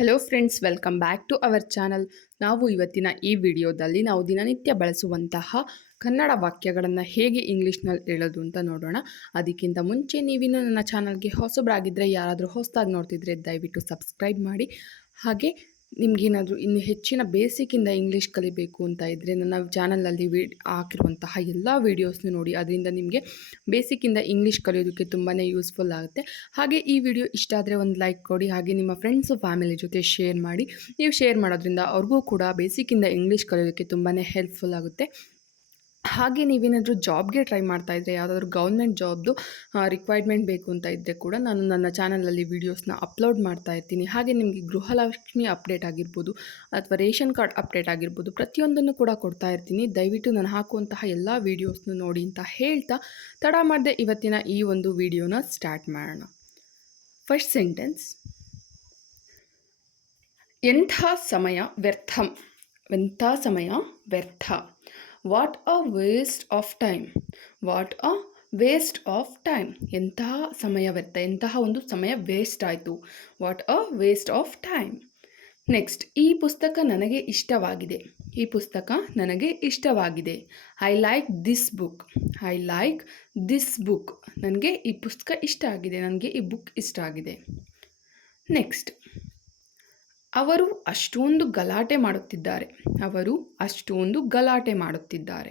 Hello friends, welcome back to our channel. ನಾವು ಇವತ್ತಿನ ಈ ವಿಡಿಯೋದಲ್ಲಿ ನಾವು ದಿನನಿತ್ಯ ಬಳಸುವಂತಹ ಕನ್ನಡ ವಾಕ್ಯಗಳನ್ನು ಹೇಗೆ ಇಂಗ್ಲೀಷ್ನಲ್ಲಿ ಹೇಳೋದು ಅಂತ ನೋಡೋಣ. ಅದಕ್ಕಿಂತ ಮುಂಚೆ ನೀವಿನ್ನೂ ನನ್ನ ಚಾನಲ್ಗೆ ಹೊಸಬರಾಗಿದ್ದರೆ, ಯಾರಾದರೂ ಹೊಸದಾಗಿ ನೋಡ್ತಿದ್ರೆ ದಯವಿಟ್ಟು ಸಬ್ಸ್ಕ್ರೈಬ್ ಮಾಡಿ. ಹಾಗೆ ನಿಮಗೇನಾದರೂ ಇನ್ನು ಹೆಚ್ಚಿನ ಬೇಸಿಕ್ಕಿಂದ ಇಂಗ್ಲೀಷ್ ಕಲಿಬೇಕು ಅಂತ ಇದ್ದರೆ ನನ್ನ ಚಾನಲಲ್ಲಿ ಹಾಕಿರುವಂತಹ ಎಲ್ಲ ವೀಡಿಯೋಸ್ನ ನೋಡಿ. ಅದರಿಂದ ನಿಮಗೆ ಬೇಸಿಕ್ಕಿಂದ ಇಂಗ್ಲೀಷ್ ಕಲಿಯೋದಕ್ಕೆ ತುಂಬಾ ಯೂಸ್ಫುಲ್ ಆಗುತ್ತೆ. ಹಾಗೆ ಈ ವಿಡಿಯೋ ಇಷ್ಟ ಆದರೆ ಒಂದು ಲೈಕ್ ಕೊಡಿ. ಹಾಗೆ ನಿಮ್ಮ ಫ್ರೆಂಡ್ಸು ಫ್ಯಾಮಿಲಿ ಜೊತೆ ಶೇರ್ ಮಾಡಿ. ನೀವು ಶೇರ್ ಮಾಡೋದ್ರಿಂದ ಅವ್ರಿಗೂ ಕೂಡ ಬೇಸಿಕ್ಕಿಂದ ಇಂಗ್ಲೀಷ್ ಕಲಿಯೋದಕ್ಕೆ ತುಂಬಾ ಹೆಲ್ಪ್ಫುಲ್ ಆಗುತ್ತೆ. ಹಾಗೆ ನೀವೇನಾದರೂ ಜಾಬ್ಗೆ ಟ್ರೈ ಮಾಡ್ತಾ ಇದ್ದರೆ, ಯಾವುದಾದ್ರೂ ಗೌರ್ಮೆಂಟ್ ಜಾಬ್ದು ರಿಕ್ವೈರ್ಮೆಂಟ್ ಬೇಕು ಅಂತ ಇದ್ದರೆ ಕೂಡ ನಾನು ನನ್ನ ಚಾನಲಲ್ಲಿ ವೀಡಿಯೋಸ್ನ ಅಪ್ಲೋಡ್ ಮಾಡ್ತಾ ಇರ್ತೀನಿ. ಹಾಗೆ ನಿಮಗೆ ಗೃಹಲಕ್ಷ್ಮಿ ಅಪ್ಡೇಟ್ ಆಗಿರ್ಬೋದು ಅಥವಾ ರೇಷನ್ ಕಾರ್ಡ್ ಅಪ್ಡೇಟ್ ಆಗಿರ್ಬೋದು, ಪ್ರತಿಯೊಂದನ್ನು ಕೂಡ ಕೊಡ್ತಾ ಇರ್ತೀನಿ. ದಯವಿಟ್ಟು ನಾನು ಹಾಕುವಂತಹ ಎಲ್ಲ ವೀಡಿಯೋಸ್ನ ನೋಡಿ ಅಂತ ಹೇಳ್ತಾ ತಡ ಮಾಡದೆ ಇವತ್ತಿನ ಈ ಒಂದು ವಿಡಿಯೋನ ಸ್ಟಾರ್ಟ್ ಮಾಡೋಣ. ಫಸ್ಟ್ ಸೆಂಟೆನ್ಸ್, ಎಂಥ ಸಮಯ ವ್ಯರ್ಥ. ಎಂಥ ಸಮಯ ವ್ಯರ್ಥ. What a waste of time. What a waste of time. ಎಂತಹ ಸಮಯ ವ್ಯರ್ಥ, ಎಂತಹ ಒಂದು ಸಮಯ ವೇಸ್ಟ್ ಆಯಿತು. What a waste of time. Next, ಈ ಪುಸ್ತಕ ನನಗೆ ಇಷ್ಟವಾಗಿದೆ. ಈ ಪುಸ್ತಕ ನನಗೆ ಇಷ್ಟವಾಗಿದೆ. I like this book. I like this book. ನನಗೆ ಈ ಪುಸ್ತಕ ಇಷ್ಟ ಆಗಿದೆ, ನನಗೆ ಈ ಬುಕ್ ಇಷ್ಟ ಆಗಿದೆ. ನೆಕ್ಸ್ಟ್, ಅವರು ಅಷ್ಟೊಂದು ಗಲಾಟೆ ಮಾಡುತ್ತಿದ್ದಾರೆ. ಅವರು ಅಷ್ಟೊಂದು ಗಲಾಟೆ ಮಾಡುತ್ತಿದ್ದಾರೆ.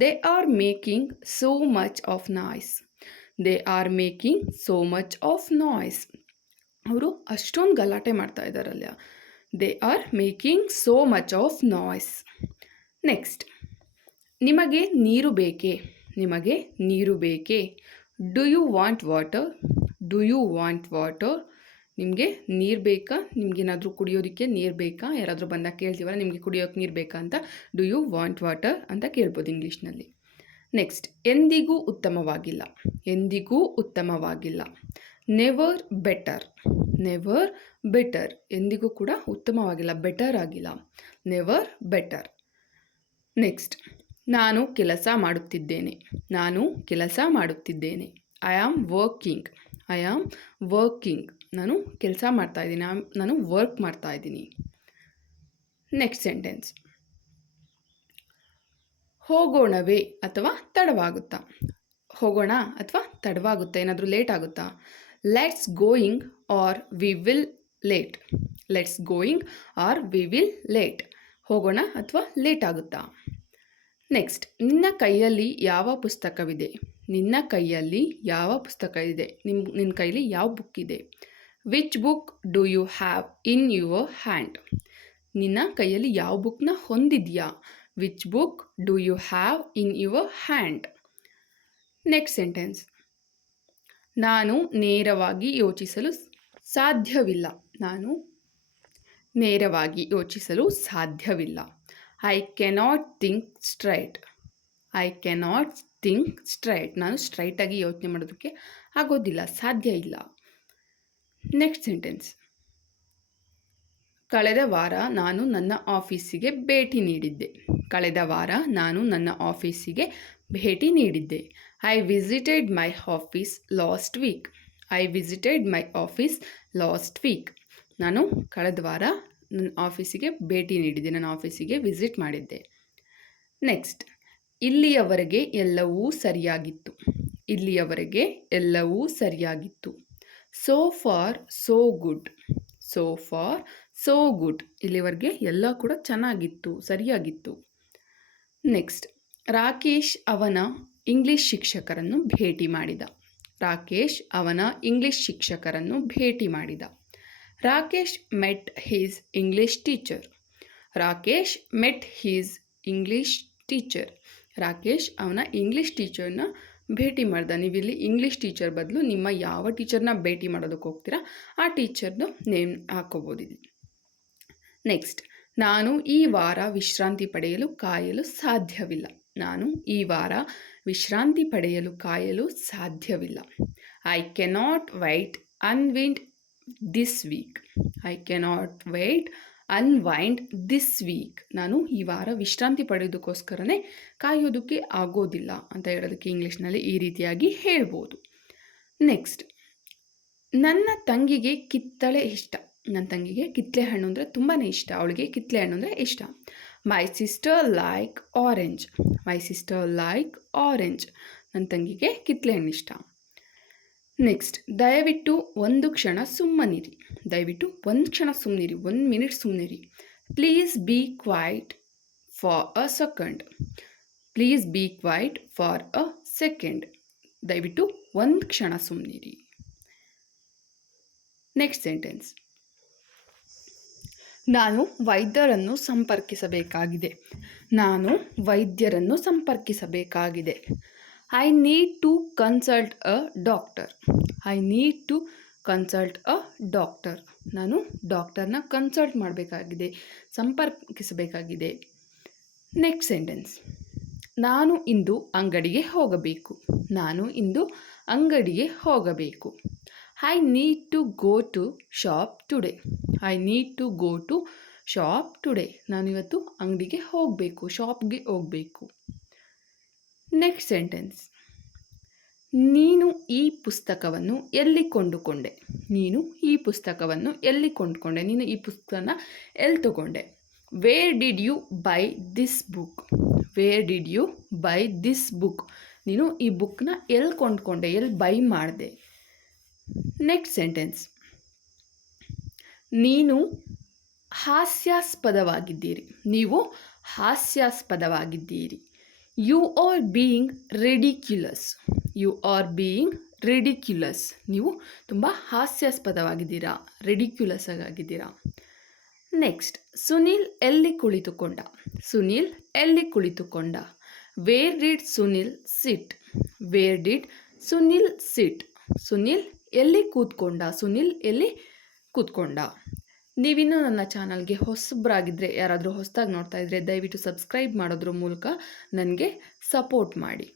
They are making so much of noise. They are making so much of noise. ಅವರು ಅಷ್ಟೊಂದು ಗಲಾಟೆ ಮಾಡ್ತಾ ಇದ್ದಾರಲ್ಲ. They are making so much of noise. Next, ನಿಮಗೆ ನೀರು ಬೇಕೇ. ನಿಮಗೆ ನೀರು ಬೇಕೇ. Do you want water. Do you want water. ನಿಮಗೆ ನೀರು ಬೇಕಾ, ನಿಮಗೇನಾದರೂ ಕುಡಿಯೋದಕ್ಕೆ ನೀರು ಬೇಕಾ, ಯಾರಾದರೂ ಬಂದಾಗ ಕೇಳ್ತೀವಲ್ಲ ನಿಮಗೆ ಕುಡಿಯೋಕ್ಕೆ ನೀರು ಬೇಕಾ ಅಂತ. ಡು ಯು ವಾಂಟ್ ವಾಟರ್ ಅಂತ ಕೇಳ್ಬೋದು ಇಂಗ್ಲೀಷ್ನಲ್ಲಿ. ನೆಕ್ಸ್ಟ್, ಎಂದಿಗೂ ಉತ್ತಮವಾಗಿಲ್ಲ. ಎಂದಿಗೂ ಉತ್ತಮವಾಗಿಲ್ಲ. Never better. Never better. ಎಂದಿಗೂ ಕೂಡ ಉತ್ತಮವಾಗಿಲ್ಲ, ಬೆಟರ್ ಆಗಿಲ್ಲ. Never better. ನೆಕ್ಸ್ಟ್, ನಾನು ಕೆಲಸ ಮಾಡುತ್ತಿದ್ದೇನೆ. ನಾನು ಕೆಲಸ ಮಾಡುತ್ತಿದ್ದೇನೆ. I am working. I am working. ನಾನು ಕೆಲಸ ಮಾಡ್ತಾಯಿದ್ದೀನಿ, ನಾನು ವರ್ಕ್ ಮಾಡ್ತಾಯಿದ್ದೀನಿ. ನೆಕ್ಸ್ಟ್ ಸೆಂಟೆನ್ಸ್, ಹೋಗೋಣವೇ ಅಥವಾ ತಡವಾಗುತ್ತಾ. ಹೋಗೋಣ ಅಥವಾ ತಡವಾಗುತ್ತಾ, ಏನಾದರೂ ಲೇಟ್ ಆಗುತ್ತಾ. Let's going are we will late. Let's going are we will late. ಹೋಗೋಣ ಅಥವಾ ಲೇಟ್ ಆಗುತ್ತಾ. ನೆಕ್ಸ್ಟ್, ನಿನ್ನ ಕೈಯಲ್ಲಿ ಯಾವ ಪುಸ್ತಕವಿದೆ. ನಿನ್ನ ಕೈಯಲ್ಲಿ ಯಾವ ಪುಸ್ತಕ ಇದೆ. ನಿನ್ನ ಕೈಯಲ್ಲಿ ಯಾವ ಬುಕ್ ಇದೆ. Which book do you have in your hand. ನಿನ್ನ ಕೈಯಲ್ಲಿ ಯಾವ ಬುಕ್ನ ಹೊಂದಿದೆಯಾ. Which book do you have in your hand. Next sentence, ನಾನು ನೇರವಾಗಿ ಯೋಚಿಸಲು ಸಾಧ್ಯವಿಲ್ಲ. ನಾನು ನೇರವಾಗಿ ಯೋಚಿಸಲು ಸಾಧ್ಯವಿಲ್ಲ. I cannot think straight. I cannot think straight. ನಾನು ಸ್ಟ್ರೈಟಾಗಿ ಯೋಚನೆ ಮಾಡೋದಕ್ಕೆ ಆಗೋದಿಲ್ಲ, ಸಾಧ್ಯ ಇಲ್ಲ. ನೆಕ್ಸ್ಟ್ ಸೆಂಟೆನ್ಸ್, ಕಳೆದ ವಾರ ನಾನು ನನ್ನ ಆಫೀಸಿಗೆ ಭೇಟಿ ನೀಡಿದ್ದೆ. ಕಳೆದ ವಾರ ನಾನು ನನ್ನ ಆಫೀಸಿಗೆ ಭೇಟಿ ನೀಡಿದ್ದೆ. I visited my office last week. I visited my office last week. ನಾನು ಕಳೆದ ವಾರ ನನ್ನ ಆಫೀಸಿಗೆ ಭೇಟಿ ನೀಡಿದ್ದೆ, ನನ್ನ ಆಫೀಸಿಗೆ ವಿಸಿಟ್ ಮಾಡಿದ್ದೆ. ನೆಕ್ಸ್ಟ್, ಇಲ್ಲಿಯವರೆಗೆ ಎಲ್ಲವೂ ಸರಿಯಾಗಿತ್ತು. ಇಲ್ಲಿಯವರೆಗೆ ಎಲ್ಲವೂ ಸರಿಯಾಗಿತ್ತು. So far so good. So far so good. ಇಲ್ಲಿವರೆಗೆ ಎಲ್ಲ ಕೂಡ ಚೆನ್ನಾಗಿತ್ತು, ಸರಿಯಾಗಿತ್ತು. ನೆಕ್ಸ್ಟ್, ರಾಕೇಶ್ ಅವನ ಇಂಗ್ಲೀಷ್ ಶಿಕ್ಷಕರನ್ನು ಭೇಟಿ ಮಾಡಿದ. ರಾಕೇಶ್ ಅವನ ಇಂಗ್ಲೀಷ್ ಶಿಕ್ಷಕರನ್ನು ಭೇಟಿ ಮಾಡಿದ. Rakesh met his English teacher. Rakesh met his English teacher. Rakesh ಅವನ ಇಂಗ್ಲೀಷ್ ಟೀಚರ್ನ ಭೇಟಿ ಮಾಡ್ದ. ನೀವಿಲ್ಲಿ ಇಂಗ್ಲೀಷ್ ಟೀಚರ್ ಬದಲು ನಿಮ್ಮ ಯಾವ ಟೀಚರ್ನ ಭೇಟಿ ಮಾಡೋದಕ್ಕೆ ಹೋಗ್ತೀರಾ ಆ ಟೀಚರ್ದು ನೇಮ್ ಹಾಕೋಬೋದು ಇಲ್ಲಿ. ನೆಕ್ಸ್ಟ್, ನಾನು ಈ ವಾರ ವಿಶ್ರಾಂತಿ ಪಡೆಯಲು ಕಾಯಲು ಸಾಧ್ಯವಿಲ್ಲ. ನಾನು ಈ ವಾರ ವಿಶ್ರಾಂತಿ ಪಡೆಯಲು ಕಾಯಲು ಸಾಧ್ಯವಿಲ್ಲ. I cannot wait unwind this week. I cannot wait unwind this week. ನಾನು ಈ ವಾರ ವಿಶ್ರಾಂತಿ ಪಡೆಯೋದಕ್ಕೋಸ್ಕರನೇ ಕಾಯೋದಕ್ಕೆ ಆಗೋದಿಲ್ಲ ಅಂತ ಹೇಳೋದಕ್ಕೆ ಇಂಗ್ಲೀಷ್ನಲ್ಲಿ ಈ ರೀತಿಯಾಗಿ ಹೇಳ್ಬೋದು. ನೆಕ್ಸ್ಟ್, ನನ್ನ ತಂಗಿಗೆ ಕಿತ್ತಳೆ ಇಷ್ಟ. ನನ್ನ ತಂಗಿಗೆ ಕಿತ್ತಳೆ ಹಣ್ಣು ಅಂದರೆ ತುಂಬಾ ಇಷ್ಟ. ಅವಳಿಗೆ ಕಿತ್ತಳೆ ಹಣ್ಣು ಅಂದರೆ ಇಷ್ಟ. My sister like orange. My sister like orange. ನನ್ನ ತಂಗಿಗೆ ಕಿತ್ತಳೆ ಹಣ್ಣು ಇಷ್ಟ. ನೆಕ್ಸ್ಟ್, ದಯವಿಟ್ಟು ಒಂದು ಕ್ಷಣ ಸುಮ್ಮನಿರಿ. ದಯವಿಟ್ಟು ಒಂದು ಕ್ಷಣ ಸುಮ್ಮನಿರಿ, 1 ಮಿನಿಟ್ ಸುಮ್ಮನಿರಿ. Please be quiet for a second. Please be quiet for a second. ದಯವಿಟ್ಟು ಒಂದು ಕ್ಷಣ ಸುಮ್ಮನಿರಿ. ನೆಕ್ಸ್ಟ್ ಸೆಂಟೆನ್ಸ್, ನಾನು ವೈದ್ಯರನ್ನು ಸಂಪರ್ಕಿಸಬೇಕಾಗಿದೆ. ನಾನು ವೈದ್ಯರನ್ನು ಸಂಪರ್ಕಿಸಬೇಕಾಗಿದೆ. I need to consult a doctor. I need to consult a doctor. ನಾನು ಡಾಕ್ಟರ್ನ ಕನ್ಸಲ್ಟ್ ಮಾಡಬೇಕಾಗಿದೆ, ಸಂಪರ್ಕಿಸಬೇಕಾಗಿದೆ. ನೆಕ್ಸ್ಟ್ ಸೆಂಟೆನ್ಸ್, ನಾನು ಇಂದು ಅಂಗಡಿಗೆ ಹೋಗಬೇಕು. ನಾನು ಇಂದು ಅಂಗಡಿಗೆ ಹೋಗಬೇಕು. I need to go to shop today. I need to go to shop today. ನಾನು ಇವತ್ತು ಅಂಗಡಿಗೆ ಹೋಗಬೇಕು, ಶಾಪ್ಗೆ ಹೋಗಬೇಕು. ನೆಕ್ಸ್ಟ್ ಸೆಂಟೆನ್ಸ್, ನೀನು ಈ ಪುಸ್ತಕವನ್ನು ಎಲ್ಲಿ ಕೊಂಡುಕೊಂಡೆ. ನೀನು ಈ ಪುಸ್ತಕವನ್ನು ಎಲ್ಲಿ ಕೊಂಡುಕೊಂಡೆ. ನೀನು ಈ ಪುಸ್ತಕನ ಎಲ್ಲಿ ತಗೊಂಡೆ. Where did you buy this book. Where did you buy this book. ನೀನು ಈ ಬುಕ್ನ ಎಲ್ಲಿ ಕೊಂಡುಕೊಂಡೆ, ಎಲ್ಲಿ ಬೈ ಮಾಡಿದೆ. ನೆಕ್ಸ್ಟ್ ಸೆಂಟೆನ್ಸ್, ನೀವು ಹಾಸ್ಯಾಸ್ಪದವಾಗಿದ್ದೀರಿ. ನೀವು ಹಾಸ್ಯಾಸ್ಪದವಾಗಿದ್ದೀರಿ. You are being ridiculous. You are being ridiculous. ನೀವು ತುಂಬ ಹಾಸ್ಯಾಸ್ಪದವಾಗಿದ್ದೀರಾ, ರಿಡಿಕ್ಯುಲಸ್ ಆಗಿದ್ದೀರಾ. ನೆಕ್ಸ್ಟ್, ಸುನಿಲ್ ಎಲ್ಲಿ ಕುಳಿತುಕೊಂಡ. ಸುನಿಲ್ ಎಲ್ಲಿ ಕುಳಿತುಕೊಂಡ. Where did Sunil sit. Where did Sunil sit. Sunil ಎಲ್ಲಿ ಕೂತ್ಕೊಂಡ. ಸುನಿಲ್ ಎಲ್ಲಿ ಕೂತ್ಕೊಂಡ. ನೀವಿನ್ನೂ ನನ್ನ ಚಾನಲ್ಗೆ ಹೊಸಬ್ರಾಗಿದ್ದರೆ, ಯಾರಾದರೂ ಹೊಸದಾಗಿ ನೋಡ್ತಾ ಇದ್ದರೆ ದಯವಿಟ್ಟು ಸಬ್ಸ್ಕ್ರೈಬ್ ಮಾಡೋದ್ರ ಮೂಲಕ ನನಗೆ ಸಪೋರ್ಟ್ ಮಾಡಿ.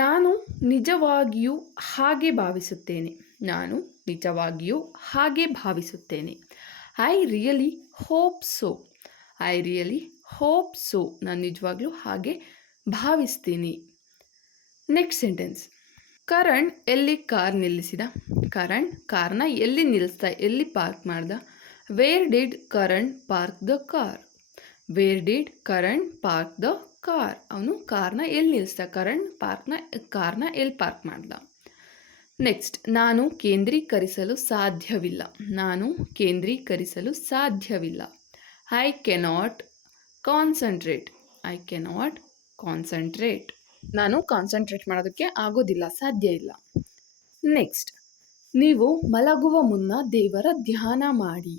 ನಾನು ನಿಜವಾಗಿಯೂ ಹಾಗೆ ಭಾವಿಸುತ್ತೇನೆ. ನಾನು ನಿಜವಾಗಿಯೂ ಹಾಗೆ ಭಾವಿಸುತ್ತೇನೆ. I really hope so. I really hope so. ನಾನು ನಿಜವಾಗ್ಲೂ ಹಾಗೆ ಭಾವಿಸ್ತೀನಿ. ನೆಕ್ಸ್ಟ್ ಸೆಂಟೆನ್ಸ್, ಕರಣ್ ಎಲ್ಲಿ ಕಾರ್ ನಿಲ್ಲಿಸಿದ. ಕರಣ್ ಕಾರ್ನ ಎಲ್ಲಿ ಪಾರ್ಕ್ ಮಾಡ್ದ. Where did Karan park the car. Where did Karan park the car. ಅವನು ಕಾರ್ನ ಎಲ್ಲಿ ನಿಲ್ಲಿಸ್ದ. ಕರಣ್ ಕಾರ್ನ ಎಲ್ಲಿ ಪಾರ್ಕ್ ಮಾಡ್ದ. ನೆಕ್ಸ್ಟ್, ನಾನು ಕೇಂದ್ರೀಕರಿಸಲು ಸಾಧ್ಯವಿಲ್ಲ. ನಾನು ಕೇಂದ್ರೀಕರಿಸಲು ಸಾಧ್ಯವಿಲ್ಲ. I cannot concentrate. I cannot concentrate. ನಾನು ಕಾನ್ಸಂಟ್ರೇಟ್ ಮಾಡೋದಕ್ಕೆ ಆಗೋದಿಲ್ಲ, ಸಾಧ್ಯ ಇಲ್ಲ. ನೆಕ್ಸ್ಟ್, ನೀವು ಮಲಗುವ ಮುನ್ನ ದೇವರ ಧ್ಯಾನ ಮಾಡಿ.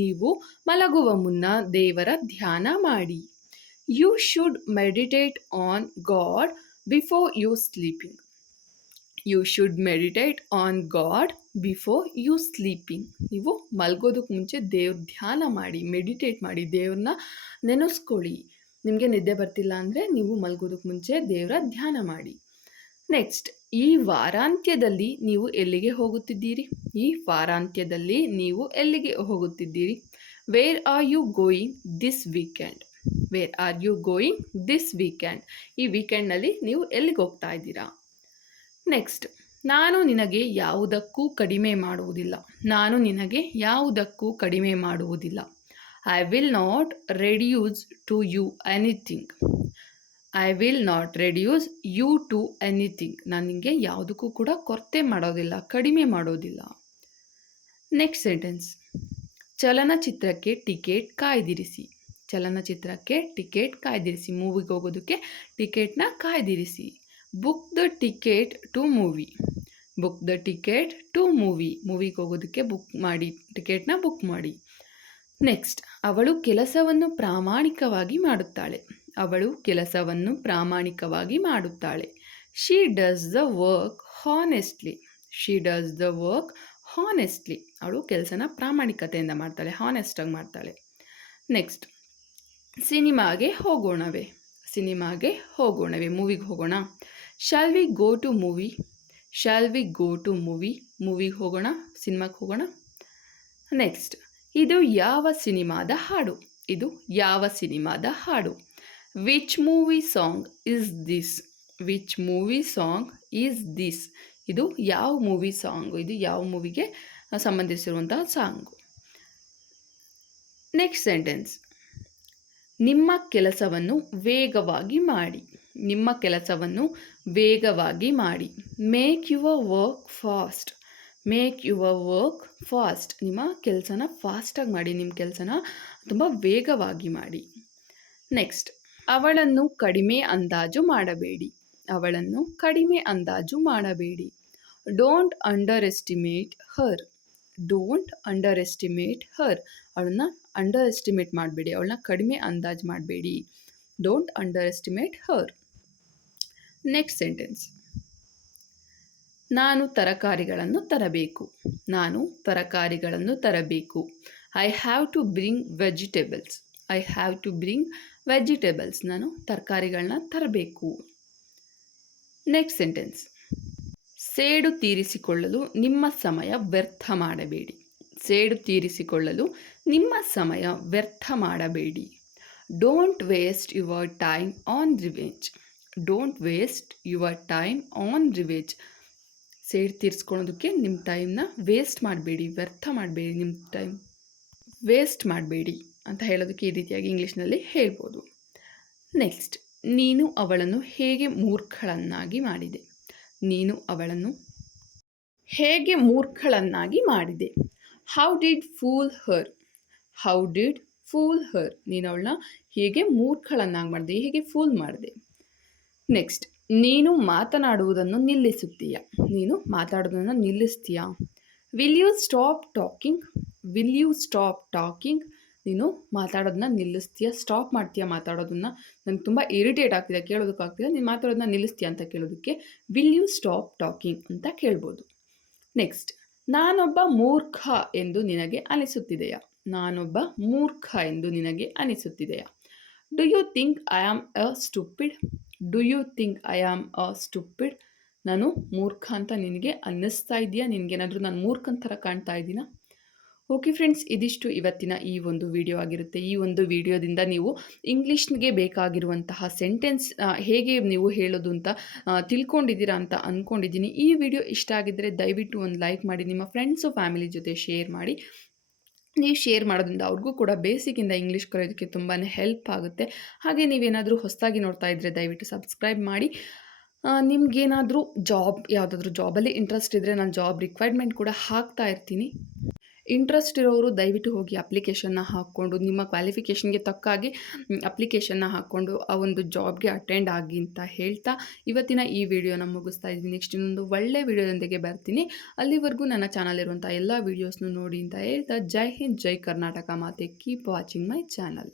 ನೀವು ಮಲಗುವ ಮುನ್ನ ದೇವರ ಧ್ಯಾನ ಮಾಡಿ. You should meditate on God before you sleeping. You should meditate on God before you sleeping. ನೀವು ಮಲಗೋದಕ್ಕೆ ಮುಂಚೆ ದೇವ್ರ ಧ್ಯಾನ ಮಾಡಿ, ಮೆಡಿಟೇಟ್ ಮಾಡಿ, ದೇವ್ರನ್ನ ನೆನೆಸ್ಕೊಳ್ಳಿ. ನಿಮಗೆ ನಿದ್ದೆ ಬರ್ತಿಲ್ಲ ಅಂದರೆ ನೀವು ಮಲಗೋದಕ್ಕೆ ಮುಂಚೆ ದೇವರ ಧ್ಯಾನ ಮಾಡಿ. ನೆಕ್ಸ್ಟ್, ಈ ವಾರಾಂತ್ಯದಲ್ಲಿ ನೀವು ಎಲ್ಲಿಗೆ ಹೋಗುತ್ತಿದ್ದೀರಿ. ಈ ವಾರಾಂತ್ಯದಲ್ಲಿ ನೀವು ಎಲ್ಲಿಗೆ ಹೋಗುತ್ತಿದ್ದೀರಿ. Where are you going this weekend. Where are you going this weekend. ಈ ವೀಕೆಂಡ್ನಲ್ಲಿ ನೀವು ಎಲ್ಲಿಗೆ ಹೋಗ್ತಾ ಇದ್ದೀರಾ. ನೆಕ್ಸ್ಟ್, ನಾನು ನಿನಗೆ ಯಾವುದಕ್ಕೂ ಕಡಿಮೆ ಮಾಡುವುದಿಲ್ಲ. ನಾನು ನಿನಗೆ ಯಾವುದಕ್ಕೂ ಕಡಿಮೆ ಮಾಡುವುದಿಲ್ಲ. I will not reduce to you anything. I will not reduce you to anything. ನಾನು ನಿಮಗೆ ಯಾವುದಕ್ಕೂ ಕೂಡ ಕೊರತೆ ಮಾಡೋದಿಲ್ಲ, ಕಡಿಮೆ ಮಾಡೋದಿಲ್ಲ. ನೆಕ್ಸ್ಟ್ ಸೆಂಟೆನ್ಸ್, ಚಲನಚಿತ್ರಕ್ಕೆ ಟಿಕೆಟ್ ಕಾಯ್ದಿರಿಸಿ. ಚಲನಚಿತ್ರಕ್ಕೆ ಟಿಕೆಟ್ ಕಾಯ್ದಿರಿಸಿ. ಮೂವಿಗೆ ಹೋಗೋದಕ್ಕೆ ಟಿಕೆಟ್ನ ಕಾಯ್ದಿರಿಸಿ. Book the ticket to movie. Book the ticket to movie. ಮೂವಿಗೆ ಹೋಗೋದಕ್ಕೆ ಟಿಕೆಟ್ನ ಬುಕ್ ಮಾಡಿ. ನೆಕ್ಸ್ಟ್, ಅವಳು ಕೆಲಸವನ್ನು ಪ್ರಾಮಾಣಿಕವಾಗಿ ಮಾಡುತ್ತಾಳೆ. ಅವಳು ಕೆಲಸವನ್ನು ಪ್ರಾಮಾಣಿಕವಾಗಿ ಮಾಡುತ್ತಾಳೆ. She does the work honestly. She does the work honestly. ಅವಳು ಕೆಲಸನ ಪ್ರಾಮಾಣಿಕತೆಯಿಂದ ಮಾಡ್ತಾಳೆ, ಹಾನೆಸ್ಟಾಗಿ ಮಾಡ್ತಾಳೆ. ನೆಕ್ಸ್ಟ್, ಸಿನಿಮಾಗೆ ಹೋಗೋಣವೇ. ಸಿನಿಮಾಗೆ ಹೋಗೋಣವೇ, ಮೂವಿಗೆ ಹೋಗೋಣ. Shall we go to movie. Shall we go to movie. ಮೂವಿಗೆ ಹೋಗೋಣ, ಸಿನಿಮಾಗೆ ಹೋಗೋಣ. ನೆಕ್ಸ್ಟ್, ಇದು ಯಾವ ಸಿನಿಮಾದ ಹಾಡು. ಇದು ಯಾವ ಸಿನಿಮಾದ ಹಾಡು. Which movie song is this. Which movie song is this. ಇದು ಯಾವ ಮೂವಿ ಸಾಂಗು, ಇದು ಯಾವ ಮೂವಿಗೆ ಸಂಬಂಧಿಸಿರುವಂತಹ ಸಾಂಗು. ನೆಕ್ಸ್ಟ್ ಸೆಂಟೆನ್ಸ್, ನಿಮ್ಮ ಕೆಲಸವನ್ನು ವೇಗವಾಗಿ ಮಾಡಿ. ನಿಮ್ಮ ಕೆಲಸವನ್ನು ವೇಗವಾಗಿ ಮಾಡಿ. Make your work fast. Make your work fast. ನಿಮ್ಮ ಕೆಲಸನ ಫಾಸ್ಟಾಗಿ ಮಾಡಿ, ನಿಮ್ಮ ಕೆಲಸನ ತುಂಬ ವೇಗವಾಗಿ ಮಾಡಿ. ನೆಕ್ಸ್ಟ್, ಅವಳನ್ನು ಕಡಿಮೆ ಅಂದಾಜು ಮಾಡಬೇಡಿ. ಅವಳನ್ನು ಕಡಿಮೆ ಅಂದಾಜು ಮಾಡಬೇಡಿ. Don't underestimate her. Don't underestimate her. ಅವಳನ್ನ ಅಂಡರ್ ಎಸ್ಟಿಮೇಟ್ ಮಾಡಬೇಡಿ, ಅವಳನ್ನ ಕಡಿಮೆ ಅಂದಾಜು ಮಾಡಬೇಡಿ. Don't underestimate her. Next sentence, ನಾನು ತರಕಾರಿಗಳನ್ನು ತರಬೇಕು. ನಾನು ತರಕಾರಿಗಳನ್ನು ತರಬೇಕು. I have to bring vegetables. I have to bring vegetables. ನಾನು ತರಕಾರಿಗಳನ್ನ ತರಬೇಕು. ನೆಕ್ಸ್ಟ್ ಸೆಂಟೆನ್ಸ್, ಸೇಡು ತೀರಿಸಿಕೊಳ್ಳಲು ನಿಮ್ಮ ಸಮಯ ವ್ಯರ್ಥ ಮಾಡಬೇಡಿ. ಸೇಡು ತೀರಿಸಿಕೊಳ್ಳಲು ನಿಮ್ಮ ಸಮಯ ವ್ಯರ್ಥ ಮಾಡಬೇಡಿ. Don't waste your time on revenge. Don't waste your time on revenge. ಸೇಡು ತೀರಿಸ್ಕೊಳ್ಳೋದಕ್ಕೆ ನಿಮ್ಮ ಟೈಮ್ನ ವೇಸ್ಟ್ ಮಾಡಬೇಡಿ, ವ್ಯರ್ಥ ಮಾಡಬೇಡಿ, ನಿಮ್ಮ ಟೈಮ್ ವೇಸ್ಟ್ ಮಾಡಬೇಡಿ ಅಂತ ಹೇಳೋದಕ್ಕೆ ಈ ರೀತಿಯಾಗಿ ಇಂಗ್ಲೀಷ್ನಲ್ಲಿ ಹೇಳ್ಬೋದು. ನೆಕ್ಸ್ಟ್, ನೀನು ಅವಳನ್ನು ಹೇಗೆ ಮೂರ್ಖಳನ್ನಾಗಿ ಮಾಡಿದೆ. ನೀನು ಅವಳನ್ನು ಹೇಗೆ ಮೂರ್ಖಳನ್ನಾಗಿ ಮಾಡಿದೆ. How did fool her. How did fool her. ನೀನು ಅವಳನ್ನ ಹೇಗೆ ಮೂರ್ಖಳನ್ನಾಗಿ ಮಾಡಿದೆ, ಹೇಗೆ ಫೂಲ್ ಮಾಡಿದೆ. ನೆಕ್ಸ್ಟ್, ನೀನು ಮಾತನಾಡುವುದನ್ನು ನಿಲ್ಲಿಸುತ್ತೀಯಾ. ನೀನು ಮಾತಾಡೋದನ್ನು ನಿಲ್ಲಿಸ್ತೀಯಾ. Will you stop talking. Will you stop talking. ನೀನು ಮಾತಾಡೋದನ್ನ ನಿಲ್ಲಿಸ್ತೀಯಾ, ಸ್ಟಾಪ್ ಮಾಡ್ತೀಯಾ ಮಾತಾಡೋದನ್ನ. ನನಗೆ ತುಂಬ ಇರಿಟೇಟ್ ಆಗ್ತಿದೆ, ಕೇಳೋದಕ್ಕಾಗ್ತಿದೆ. ನೀನು ಮಾತಾಡೋದನ್ನ ನಿಲ್ಲಿಸ್ತೀಯಾ ಅಂತ ಕೇಳೋದಕ್ಕೆ ವಿಲ್ ಯು ಸ್ಟಾಪ್ ಟಾಕಿಂಗ್ ಅಂತ ಕೇಳ್ಬೋದು. ನೆಕ್ಸ್ಟ್, ನಾನೊಬ್ಬ ಮೂರ್ಖ ಎಂದು ನಿನಗೆ ಅನಿಸುತ್ತಿದೆಯಾ. ನಾನೊಬ್ಬ ಮೂರ್ಖ ಎಂದು ನಿನಗೆ ಅನಿಸುತ್ತಿದೆಯಾ. Do you think I am a stupid. Do you think I am a stupid. ನಾನು ಮೂರ್ಖ ಅಂತ ನಿನಗೆ ಅನ್ನಿಸ್ತಾ ಇದೆಯಾ. ನಿನಗೇನಾದರೂ ನಾನು ಮೂರ್ಖನ ಥರ ಕಾಣ್ತಾ ಇದ್ದೀನಾ. ಓಕೆ ಫ್ರೆಂಡ್ಸ್, ಇದಿಷ್ಟು ಇವತ್ತಿನ ಈ ಒಂದು ವಿಡಿಯೋ ಆಗಿರುತ್ತೆ. ಈ ಒಂದು ವಿಡಿಯೋದಿಂದ ನೀವು ಇಂಗ್ಲೀಷ್ಗೆ ಬೇಕಾಗಿರುವಂತಹ ಸೆಂಟೆನ್ಸ್ ಹೇಗೆ ನೀವು ಹೇಳೋದು ಅಂತ ತಿಳ್ಕೊಂಡಿದ್ದೀರಾ ಅಂತ ಅಂದ್ಕೊಂಡಿದ್ದೀನಿ. ಈ ವಿಡಿಯೋ ಇಷ್ಟ ಆಗಿದ್ದರೆ ದಯವಿಟ್ಟು ಒಂದು ಲೈಕ್ ಮಾಡಿ, ನಿಮ್ಮ ಫ್ರೆಂಡ್ಸು ಫ್ಯಾಮಿಲಿ ಜೊತೆ ಶೇರ್ ಮಾಡಿ. ನೀವು ಶೇರ್ ಮಾಡೋದ್ರಿಂದ ಅವ್ರಿಗೂ ಕೂಡ ಬೇಸಿಕ್ಕಿಂದ ಇಂಗ್ಲೀಷ್ ಕಲಿಯೋದಕ್ಕೆ ತುಂಬಾ ಹೆಲ್ಪ್ ಆಗುತ್ತೆ. ಹಾಗೆ ನೀವೇನಾದರೂ ಹೊಸದಾಗಿ ನೋಡ್ತಾ ಇದ್ದರೆ ದಯವಿಟ್ಟು ಸಬ್ಸ್ಕ್ರೈಬ್ ಮಾಡಿ. ನಿಮಗೇನಾದರೂ ಯಾವುದಾದ್ರೂ ಜಾಬಲ್ಲಿ ಇಂಟ್ರೆಸ್ಟ್ ಇದ್ದರೆ ನಾನು ಜಾಬ್ ರಿಕ್ವೈರ್ಮೆಂಟ್ ಕೂಡ ಹಾಕ್ತಾ ಇರ್ತೀನಿ. ಇಂಟ್ರೆಸ್ಟ್ ಇರೋರು ದಯವಿಟ್ಟು ಹೋಗಿ ಅಪ್ಲಿಕೇಶನ್ನ ಹಾಕ್ಕೊಂಡು ನಿಮ್ಮ ಕ್ವಾಲಿಫಿಕೇಷನ್ಗೆ ತಕ್ಕಾಗಿ ಅಪ್ಲಿಕೇಶನ್ನ ಹಾಕ್ಕೊಂಡು ಆ ಒಂದು ಜಾಬ್ಗೆ ಅಟೆಂಡ್ ಆಗಿ ಅಂತ ಹೇಳ್ತಾ ಇವತ್ತಿನ ಈ ವಿಡಿಯೋನ ಮುಗಿಸ್ತಾ ಇದ್ದೀನಿ. ನೆಕ್ಸ್ಟ್ ಇನ್ನೊಂದು ಒಳ್ಳೆ ವಿಡಿಯೋದೊಂದಿಗೆ ಬರ್ತೀನಿ. ಅಲ್ಲಿವರೆಗೂ ನನ್ನ ಚಾನಲ್ ಇರುವಂಥ ಎಲ್ಲ ವೀಡಿಯೋಸ್ನು ನೋಡಿ ಅಂತ ಹೇಳ್ತಾ ಜೈ ಹಿಂದ್, ಜೈ ಕರ್ನಾಟಕ ಮಾತೆ. Keep watching my channel.